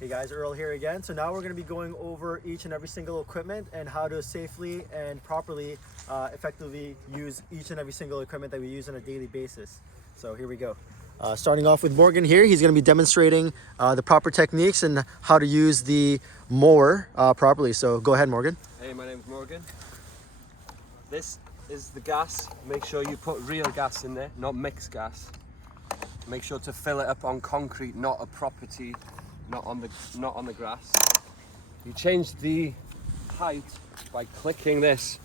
Hey guys, Earl here again. So now we're going to be going over each and every single equipment and how to safely and properly, effectively use each and every single equipment that we use on a daily basis. So here we go. Starting off with Morgan here, he's going to be demonstrating the proper techniques and how to use the mower properly. So go ahead, Morgan. Hey, my name's Morgan. This is the gas. Make sure you put real gas in there, not mixed gas. Make sure to fill it up on concrete, not a property, not on the grass. You change the height by clicking this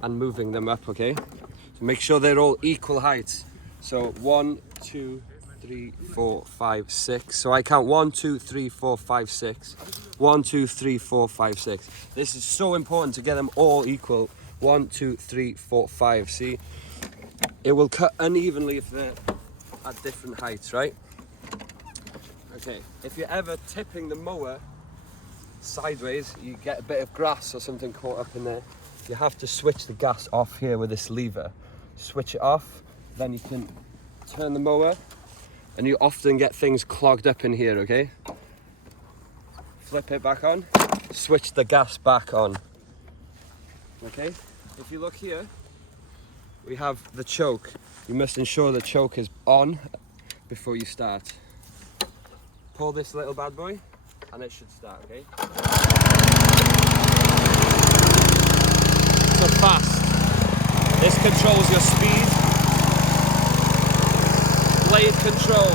and moving them up, okay? So make sure they're all equal heights. So 1, 2, 3, 4, 5, 6. So I count 1, 2, 3, 4, 5, 6. 1, 2, 3, 4, 5, 6. This is so important to get them all equal. 1, 2, 3, 4, 5. See, it will cut unevenly if they're at different heights, right? Okay, if you're ever tipping the mower sideways, you get a bit of grass or something caught up in there, you have to switch the gas off here with this lever. Switch it off, then you can turn the mower, and you often get things clogged up in here, okay? Flip it back on, switch the gas back on. Okay, if you look here, we have the choke. You must ensure the choke is on before you start. Pull this little bad boy and it should start, okay? So fast. This controls your speed. Blade control.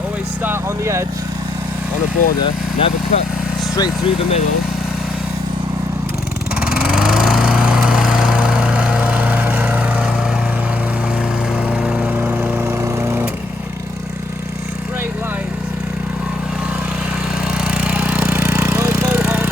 Always start on the edge, on a border, never cut straight through the middle. Straight lines. No mohawk.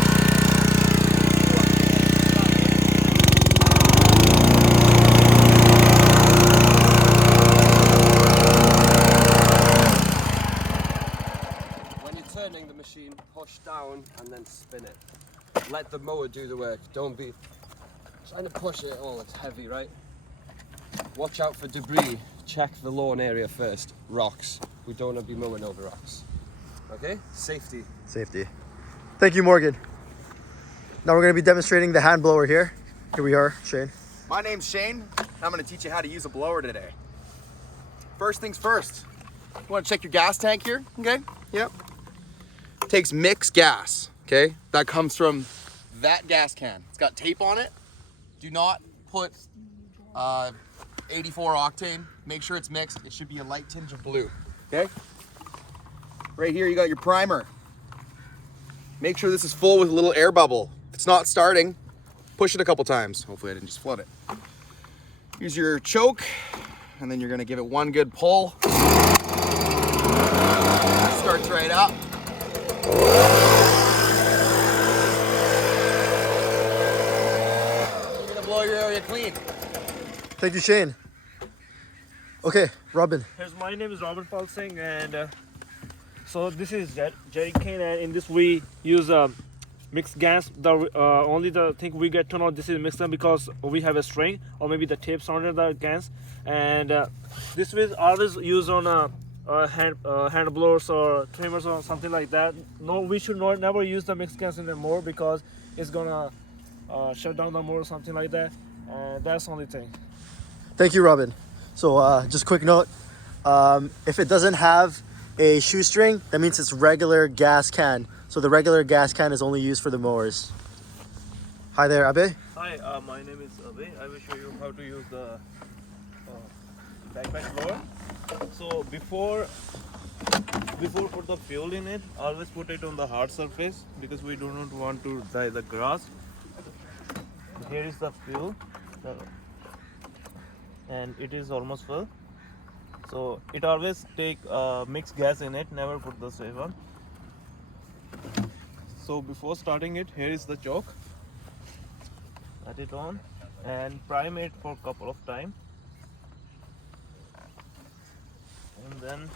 Turning the machine, push down and then spin it. Let the mower do the work. Don't be trying to push it. Oh, it's heavy, right? Watch out for debris. Check the lawn area first. Rocks. We don't want to be mowing over rocks. Okay? Safety. Safety. Thank you, Morgan. Now we're going to be demonstrating the hand blower here. Here we are, Shane. My name's Shane. I'm going to teach you how to use a blower today. First things first. You want to check your gas tank here? Okay? Yep. Takes mixed gas, okay? That comes from that gas can. It's got tape on it. Do not put 84 octane. Make sure it's mixed. It should be a light tinge of blue, okay? Right here you got your primer. Make sure this is full with a little air bubble. If it's not starting, push it a couple times. Hopefully I didn't just flood it. Use your choke, and then you're gonna give it one good pull. Starts right up. You're gonna blow your area clean. Thank you, Shane. Okay, Robin. My name is Robert Paul Singh, and so this is jerry cane, and in this we use mixed gas. The only the thing we get to know this is mixed up because we have a string or maybe the tapes under the gas, and this is always used on hand blowers or trimmers or something like that. No, we should never use the mixed gas in the mower because it's gonna shut down the mower or something like that. That's the only thing. Thank you, Robin. So just quick note, if it doesn't have a shoestring, that means it's regular gas can. So the regular gas can is only used for the mowers. Hi there, Abe. Hi, my name is Abe. I will show you how to use the backpack blower. So before put the fuel in it, always put it on the hard surface because we do not want to dry the grass. Here is the fuel, and it is almost full. So it always take mixed gas in it, never put the safe one. So before starting it, here is the choke. Let it on. and prime it for a couple of times, and then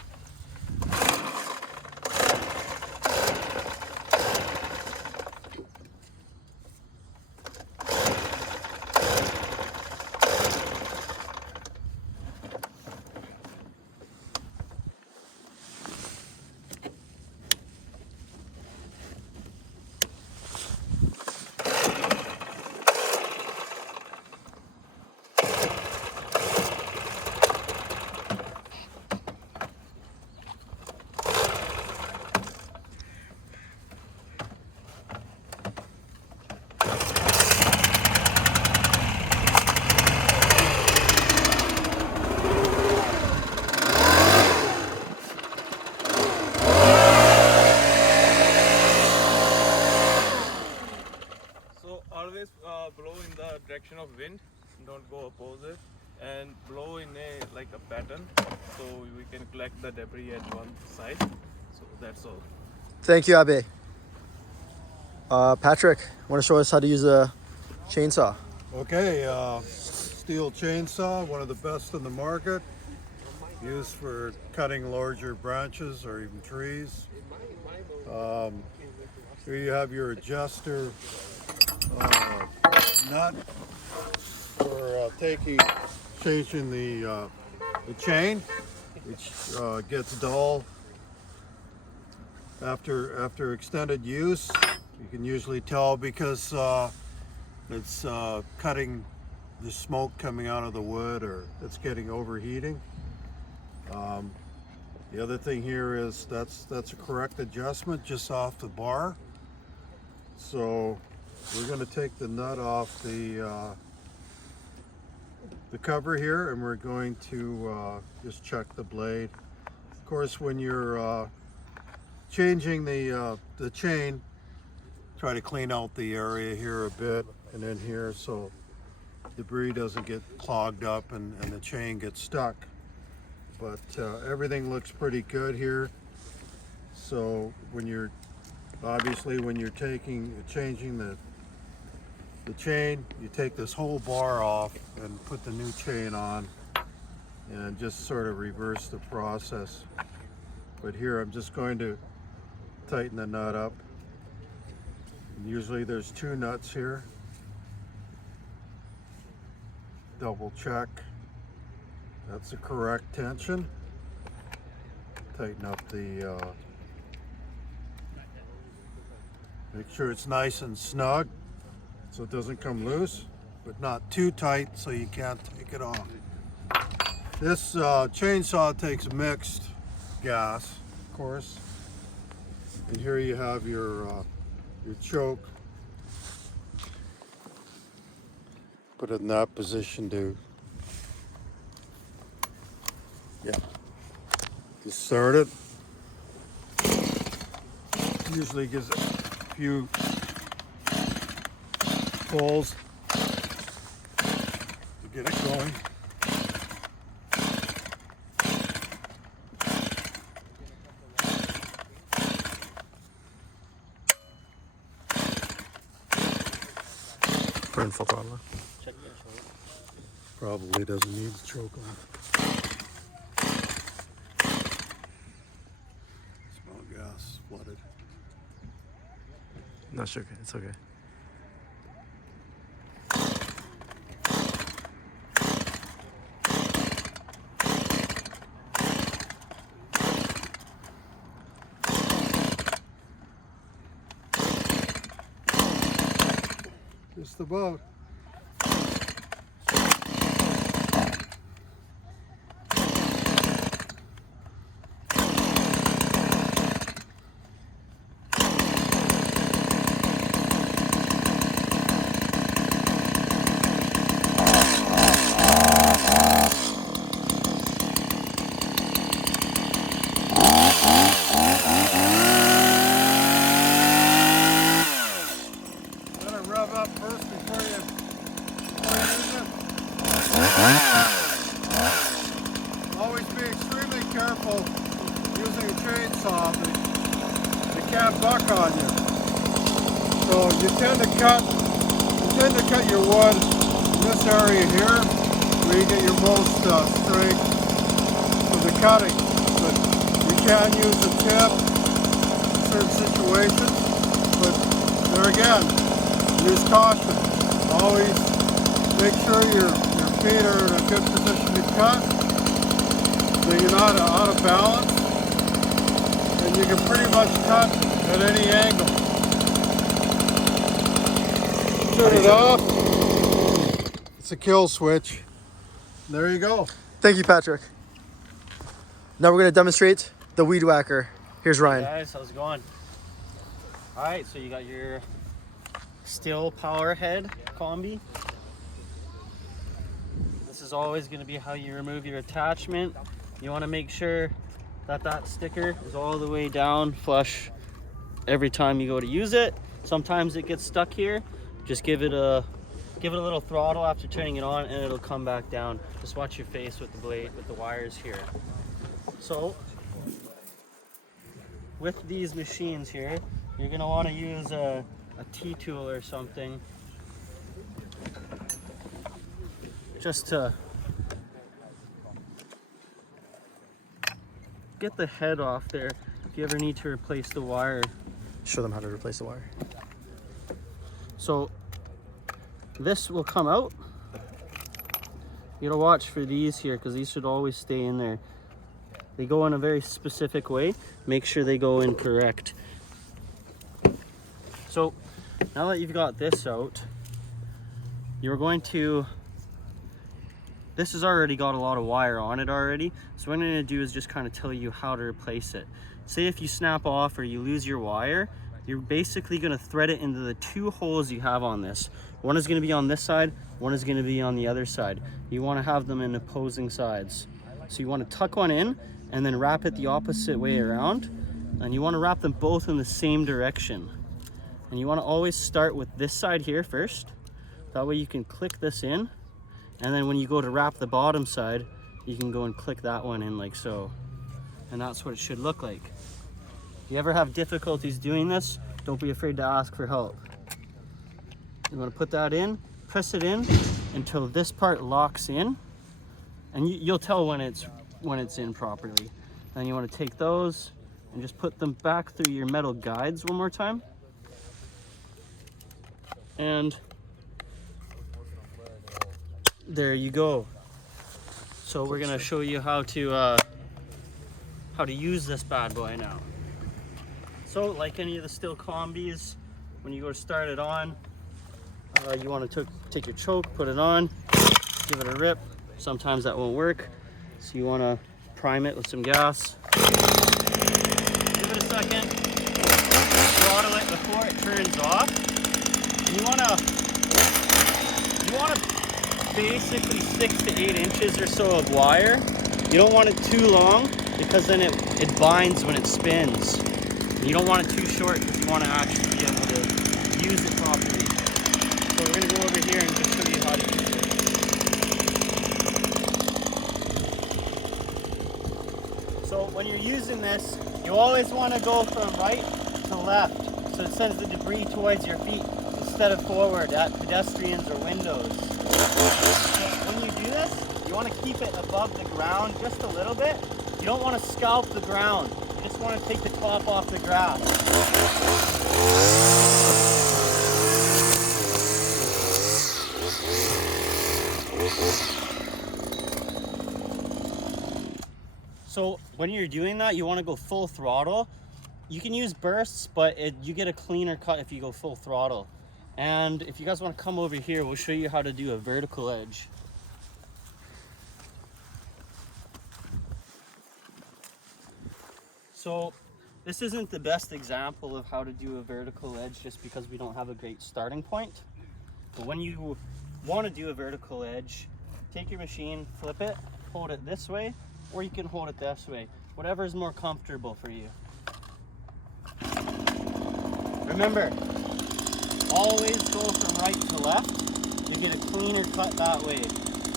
so always blow in the direction of wind, don't go opposite, and blow in a like a pattern so we can collect the debris at one side. So that's all. Thank you, Abe. Patrick, want to show us how to use a chainsaw? Okay, steel chainsaw, one of the best in the market, used for cutting larger branches or even trees. Here you have your adjuster nut for changing the chain, which gets dull after extended use. You can usually tell because it's cutting the smoke coming out of the wood, or it's getting overheating. The other thing here is that's a correct adjustment just off the bar. So we're going to take the nut off the cover here, and we're going to just check the blade. Of course, when you're changing the chain, try to clean out the area here a bit and in here so debris doesn't get clogged up and the chain gets stuck. But everything looks pretty good here. So when you're changing the chain, you take this whole bar off and put the new chain on and just sort of reverse the process. But here I'm just going to tighten the nut up. Usually there's two nuts here. Double check. That's the correct tension. Tighten up the, make sure it's nice and snug so it doesn't come loose, but not too tight so you can't take it off. This chainsaw takes mixed gas, of course. And here you have your choke. Put it in that position to, just start it. Usually gives it a few pulls to get it going. Put in full throttle. Probably doesn't need the choke on. Smell gas, flooded. No, sure, it's okay. Just about. Rev up first before you use it. Always be extremely careful using a chainsaw. They can't buck on you. So you tend to cut your wood this area here where you get your most strength for the cutting. But you can use a tip in certain situations. But there again, use caution. Always make sure your feet are in a good position to cut, so you're not out of balance, and you can pretty much cut at any angle. Turn it off. It's a kill switch. There you go. Thank you, Patrick. Now we're going to demonstrate the weed whacker. Here's Ryan. Guys, how's it going? All right, so you got your Stihl power head combi. This is always going to be how you remove your attachment. You want to make sure that that sticker is all the way down flush every time you go to use it. Sometimes it gets stuck here. Just give it a little throttle after turning it on, and it'll come back down. Just watch your face with the blade, with the wires here. So with these machines here, you're going to want to use a T-tool or something just to get the head off there if you ever need to replace the wire. Show them how to replace the wire. So this will come out. You gotta watch for these here because these should always stay in there. They go in a very specific way. Make sure they go in correct. So now that you've got this out, you're going to, this has already got a lot of wire on it already. So what I'm gonna do is just kind of tell you how to replace it. Say if you snap off or you lose your wire, you're basically gonna thread it into the two holes you have on this. One is gonna be on this side, one is gonna be on the other side. You wanna have them in opposing sides. So you wanna tuck one in and then wrap it the opposite way around. And you wanna wrap them both in the same direction. And you wanna always start with this side here first. That way you can click this in. And then when you go to wrap the bottom side, you can go and click that one in like so. And that's what it should look like. If you ever have difficulties doing this, don't be afraid to ask for help. You want to put that in, press it in until this part locks in, and you'll tell when it's in properly. Then you want to take those and just put them back through your metal guides one more time. And there you go. So we're gonna show you how to use this bad boy now. So like any of the Stihl combis, when you go to start it on, you want to take your choke, put it on, give it a rip. Sometimes that won't work, so you want to prime it with some gas. Give it a second, throttle it before it turns off. And you want to basically 6 to 8 inches or so of wire. You don't want it too long because then it binds when it spins. And you don't want it too short because you want to actually be able to use it properly. So we're going to go over here and just show you how to use it. So when you're using this, you always want to go from right to left so it sends the debris towards your feet instead of forward at pedestrians or windows. So when you do this, you want to keep it above the ground just a little bit. You don't want to scalp the ground. You just want to take the top off the grass. So when you're doing that, you want to go full throttle. You can use bursts, but you get a cleaner cut if you go full throttle. And if you guys want to come over here, we'll show you how to do a vertical edge. So this isn't the best example of how to do a vertical edge just because we don't have a great starting point. But when you want to do a vertical edge, take your machine, flip it, hold it this way, or you can hold it this way. Whatever is more comfortable for you. Remember, always go from right to left. You get a cleaner cut that way.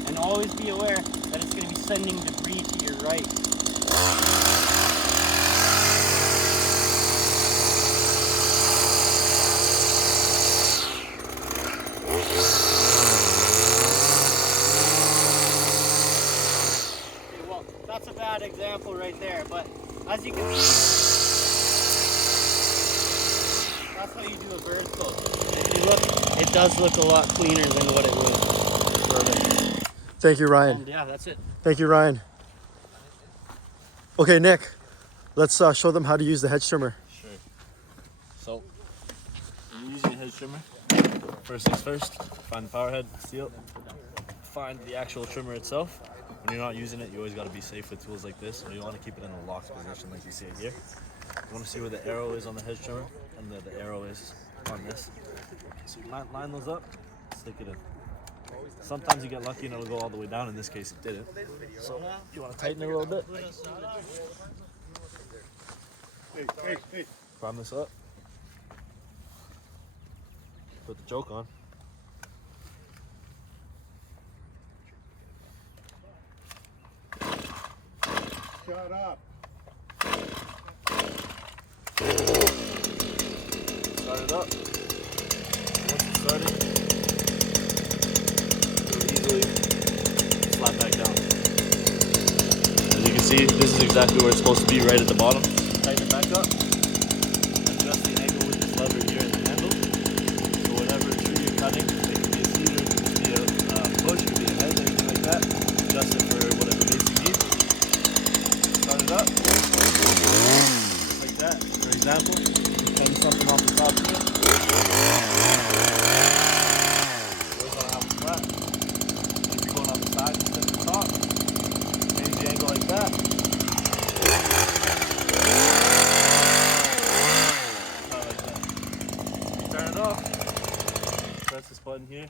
And always be aware that it's going to be sending debris to your right. bad example right there, but as you can see, that's how you do a bird coat. If you look, it does look a lot cleaner than what it was. Perfect. Thank you, Ryan. And yeah, that's it. Thank you, Ryan. Okay, Nick, let's show them how to use the hedge trimmer. Sure. So, I'm using a hedge trimmer. First things first, find the power head, seal, find the actual trimmer itself. When you're not using it, you always got to be safe with tools like this, or you want to keep it in a locked position like you see it here. You want to see where the arrow is on the hedge trimmer, and the arrow is on this. So you line those up, stick it in. Sometimes you get lucky and it'll go all the way down. In this case, it didn't. So you want to tighten it a little bit. Prime this up. Put the choke on. Shut up. Start it up. Once it's started, it'll easily slide back down. As you can see, this is exactly where it's supposed to be, right at the bottom. Tighten it back up. Adjust the angle with this lever here in the handle. So whatever tree you're cutting, it could be a cedar, it could be a bush, it could be a hedge, anything like that. Adjust it for whatever base you need. Start it up. Just like that. For example, hang something off the top here. Goes on half flat. If you're going on the side instead of the top, change the angle like that. Not like that. Turn it off. Press this button here.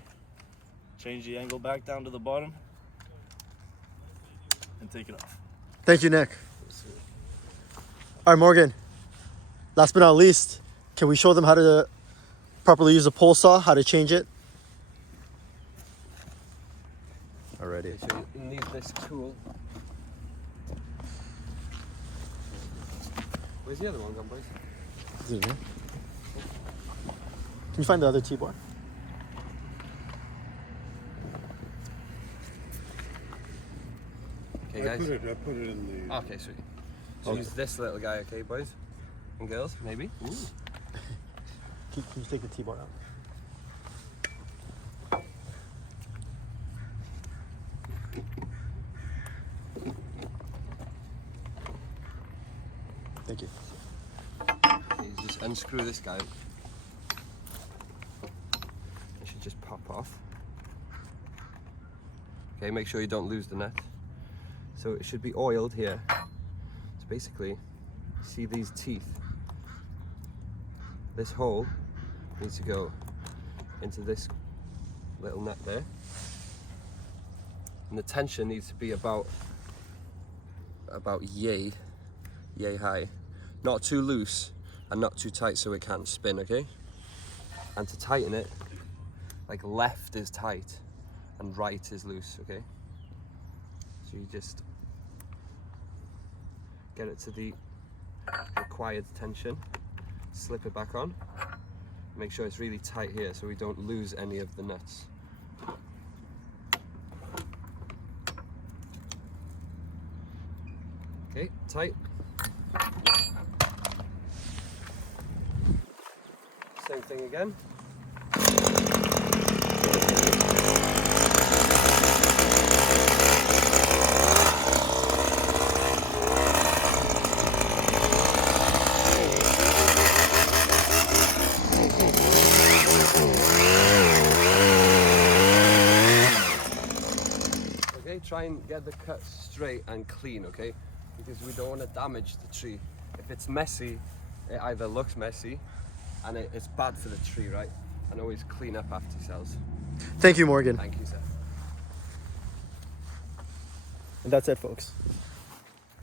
Change the angle back down to the bottom. And take it off. Thank you, Nick. All right, Morgan. Last but not least, can we show them how to properly use a pole saw, how to change it? Alrighty. So you need this tool. Where's the other one gone, boys? Is it in here? Can you find the other T-bar? Okay, I guys. put it in the. Okay, sweet. So use this little guy, okay, boys and girls, maybe. Can you take the T-bar out? Thank you. Okay, you just unscrew this guy. It should just pop off. Okay, make sure you don't lose the net. So it should be oiled here. So basically, see these teeth? This hole needs to go into this little net there. And the tension needs to be about yay high. Not too loose and not too tight so it can't spin, okay? And to tighten it, like left is tight and right is loose, okay? So you just get it to the required tension, slip it back on, make sure it's really tight here so we don't lose any of the nuts. Okay, tight. Same thing again. Okay, try and get the cut straight and clean, okay? Because we don't want to damage the tree. If it's messy, it either looks messy and it's bad for the tree, right? And always clean up after yourselves. Thank you, Morgan. Thank you, sir. And that's it, folks.